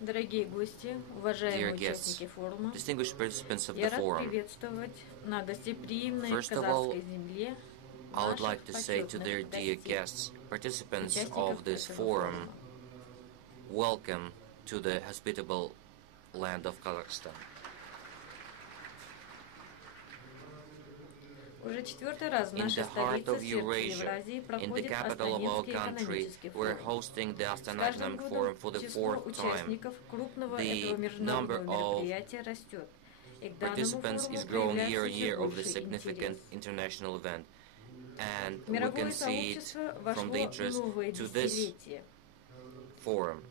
Дорогие гости, Dear уважаемые guests, участники форума, distinguished participants of я the рад forum, приветствовать на гостеприимной first of all, казахской земле I would наших like to say to their почетных dear гостей, guests, participants участников of this этого forum, форума. welcome to the hospitable land of Kazakhstan. Уже четвертый раз в In нашей the heart столице, of сердце Eurasia, Евразии, in the проходит capital of our Астанинский country, экономический we're форум. hosting the С Astana каждым Economic годом Forum for the число fourth time. участников крупного The этого международного number of мероприятия растет, и к данному participants форуму is growing year проявляется on все year of the больший significant интерес. international event. And we Мировое can see it сообщество from the вошло в interest новое to this десятилетие. forum.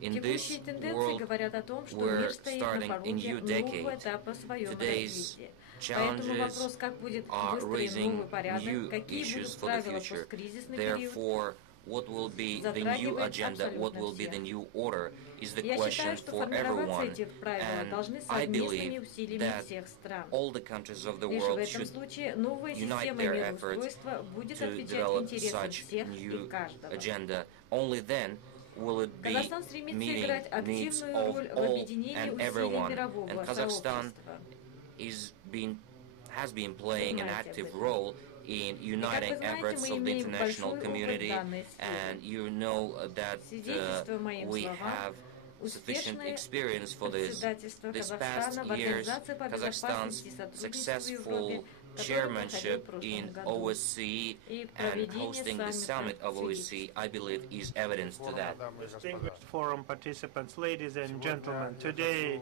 In this Текущие тенденции world, говорят о том, что we're мир стоит на starting a пороге new нового decade. этапа в своем Today's развитии. Поэтому challenges вопрос, как будет are выстроен raising новый порядок, new какие issues будут for the правила future. посткризисный период, Therefore, what will be the new затрагивает agenda, what абсолютно will be the всех. new order, is the Я считаю, question что for формироваться everyone. эти правила должны And I совместными believe усилиями that всех стран. all the countries of the Лишь в world этом should случае новая unite система their efforts мироустройства будет to отвечать develop интересам such всех и new каждого. agenda. Only then will it be Казахстан стремится meeting играть needs активную of роль в all объединении and усилий everyone. мирового And Kazakhstan сообщества. has been playing an active role in uniting efforts of the international community, and you know that we have sufficient experience for this. This past years, Kazakhstan's successful chairmanship in OSCE and hosting the summit of OSCE, I believe, is evidence to that. Distinguished forum participants, ladies and gentlemen, today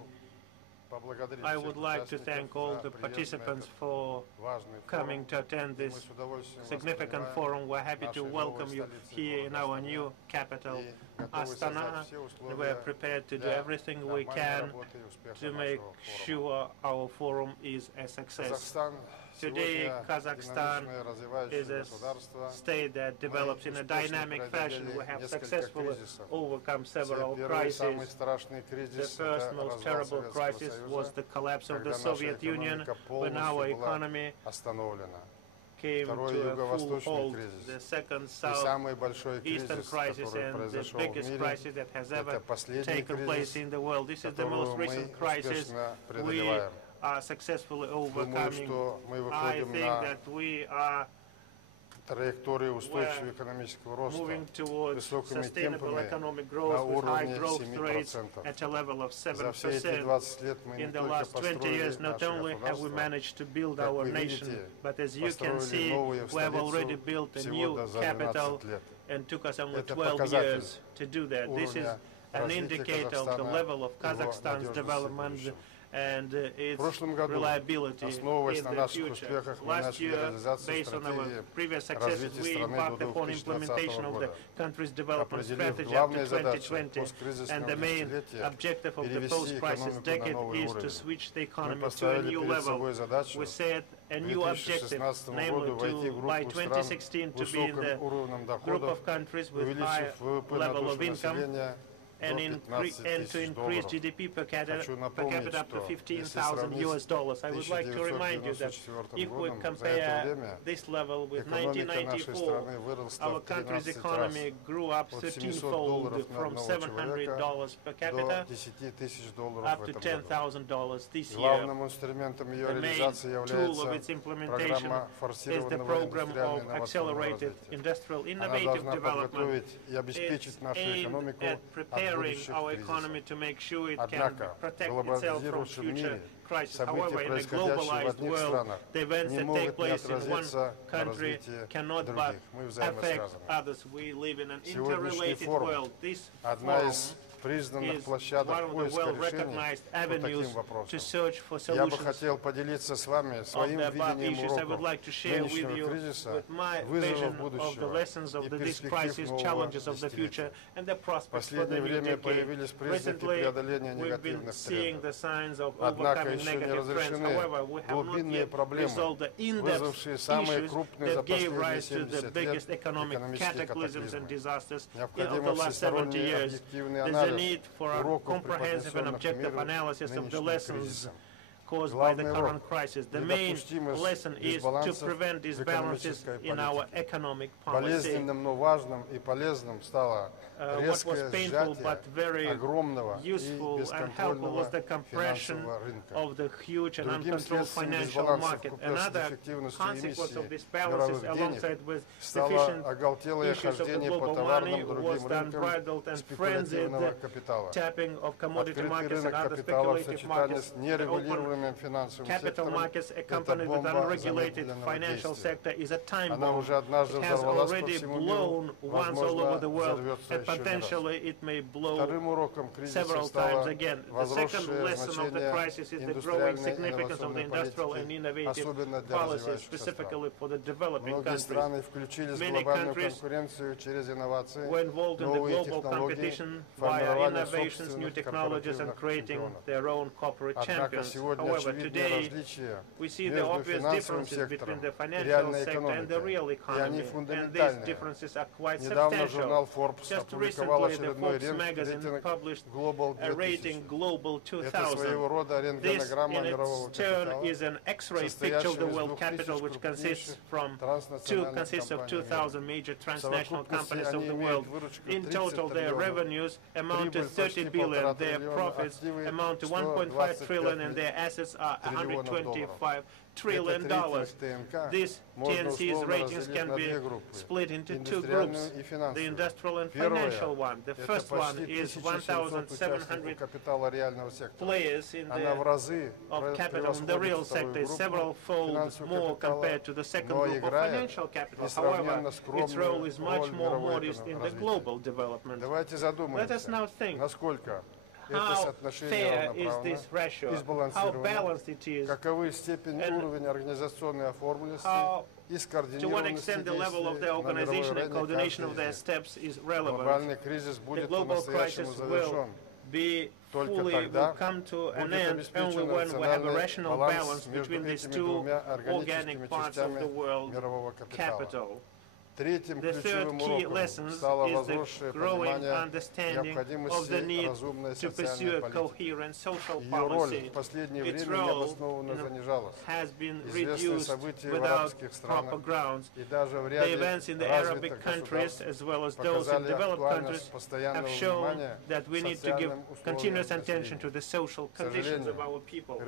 I would like to thank all the participants for coming to attend this significant forum. We're happy to welcome you here in our new capital, Astana. We are prepared to do everything we can to make sure our forum is a success. Today, Kazakhstan is a state that develops in a dynamic fashion. We have successfully overcome several crises. The first most terrible crisis was the collapse of the Soviet Union, when our economy came to a full halt. The second South-Eastern crisis and the biggest crisis that has ever taken place in the world. This is the most recent crisis we are successfully overcoming. I think that we are moving towards sustainable economic growth with high growth rates at a level of 7%. In the last 20 years, not only have we managed to build our nation, but as you can see, we have already built a new capital, and took us only 12 years to do that. This is an indicator of the level of Kazakhstan's development and its reliability in the future. Last year, based on our previous successes, we embarked upon implementation of the country's development strategy up to 2020, and the main objective of the post-crisis decade is to switch the economy to a new level. We set a new objective, namely to, by 2016, to be in the group of countries with high level of income, and to increase GDP per capita up to $15,000. I would like to remind you that if we compare this level with 1994, our country's economy grew up 13-fold, from $700 per capita up to $10,000 this year. The main tool of its implementation is the program of accelerated industrial innovative development. It's aimed at preparing our economy to make sure it can protect itself from future crises. However, in a globalized world, the events that take place in one country cannot but affect others. We live in an interrelated world. This forum is one of the well-recognized avenues to search for solutions of the above issues. I would like to share with you with my vision of the lessons of this crisis, challenges of the future, and the prospects for the new decade. Recently, we've been seeing the signs of overcoming negative trends. However, we have not yet resolved the in-depth issues that gave rise to the biggest economic cataclysms and disasters of the last 70 years. There's a need for a comprehensive and objective analysis of the lessons caused by the current crisis. The main lesson is to prevent disbalances in our economic policy. What was painful but very useful and helpful was the compression of the huge and uncontrolled financial market. Another consequence of disbalances, alongside with deficient issues of the global money, was the unbridled and frenzied tapping of commodity markets and other speculative markets. The open capital markets accompanied with unregulated financial sector is a time bomb. It has already blown once all over the world, and potentially it may blow several times again. The second lesson of the crisis is the growing significance of the industrial and innovative policies, specifically for the developing countries. Many countries were involved in the global competition via innovations, new technologies, and creating their own corporate champions. However, today we see the obvious differences between the financial sector and the real economy, and these differences are quite substantial. Just recently, the Forbes magazine published a rating Global 2000. This, in its turn, is an X-ray picture of the world capital, which consists of 2,000 major transnational companies of the world. In total, their revenues amount to 30 billion, their profits amount to 1.5 trillion, and their assets are $125 trillion. This TNC's ratings can be split into two groups, the industrial and financial one. The first one is 1,700 players in the of capital in the real sector, is several folds more compared to the second group of financial capital. However, its role is much more modest in the global development. Let us now think. How fair is this ratio? How balanced it is? To what extent the level of the organization and coordination of their steps is relevant? The global crisis will come to an end only when we have a rational balance between these two organic parts of the world capital. The third key lesson is the growing understanding of the need to pursue a coherent social policy. Its role has been reduced without proper grounds. The events in the Arabic countries, as well as those in developed countries, have shown that we need to give continuous attention to the social conditions of our people.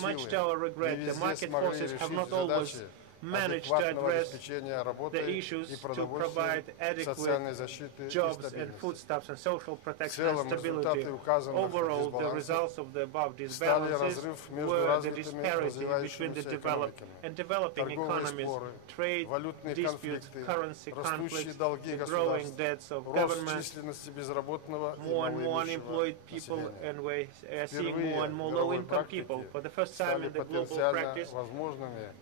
Much to our regret, the market forces have not always managed to address the issues to provide adequate jobs and foodstuffs and social protection and stability. Overall, the results of the above disbalances were the disparity between the developed and developing economies, trade disputes, currency conflicts, the growing debts of governments, more and more unemployed people, and we're seeing more and more low-income people. For the first time in the global practice,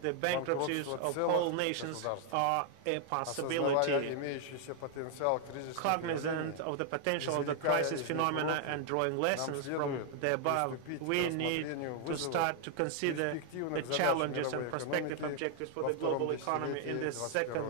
the bankruptcies of whole nations are a possibility. Cognizant of the potential of the crisis phenomena and drawing lessons from the above, we need to start to consider the challenges and prospective objectives for the global economy in the second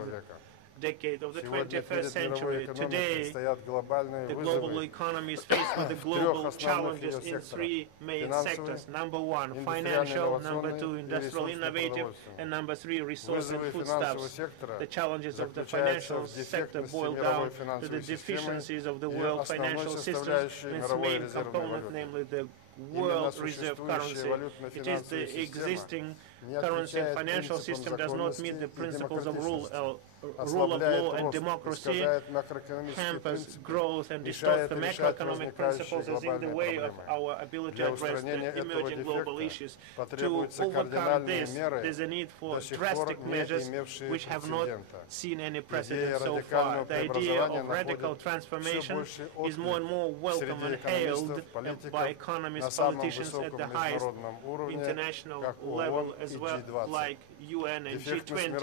decade of the 21st century. Today, the global economy is faced with the global challenges in three main sectors. Number one, financial. Number two, industrial innovative. And number three, resource and foodstuffs. The challenges of the financial sector boil down to the deficiencies of the world financial system and its main component, namely the world reserve currency. It is the existing currency and financial system does not meet the principles of rule of law and democracy, hampers growth and distorts the macroeconomic principles, as in the way of our ability to address the emerging global issues. To overcome this, there's a need for drastic measures which have not seen any precedent so far. The idea of radical transformation is more and more welcome and hailed by economists, politicians at the highest international level, as well like UN and G20.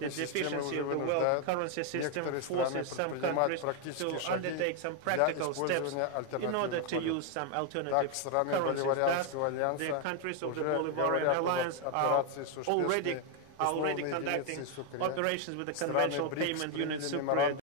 The deficiency of the world currency system forces some countries to undertake some practical steps in order to use some alternative currencies. Thus, the countries of the Bolivarian Alliance are already conducting operations with the conventional payment unit Sucre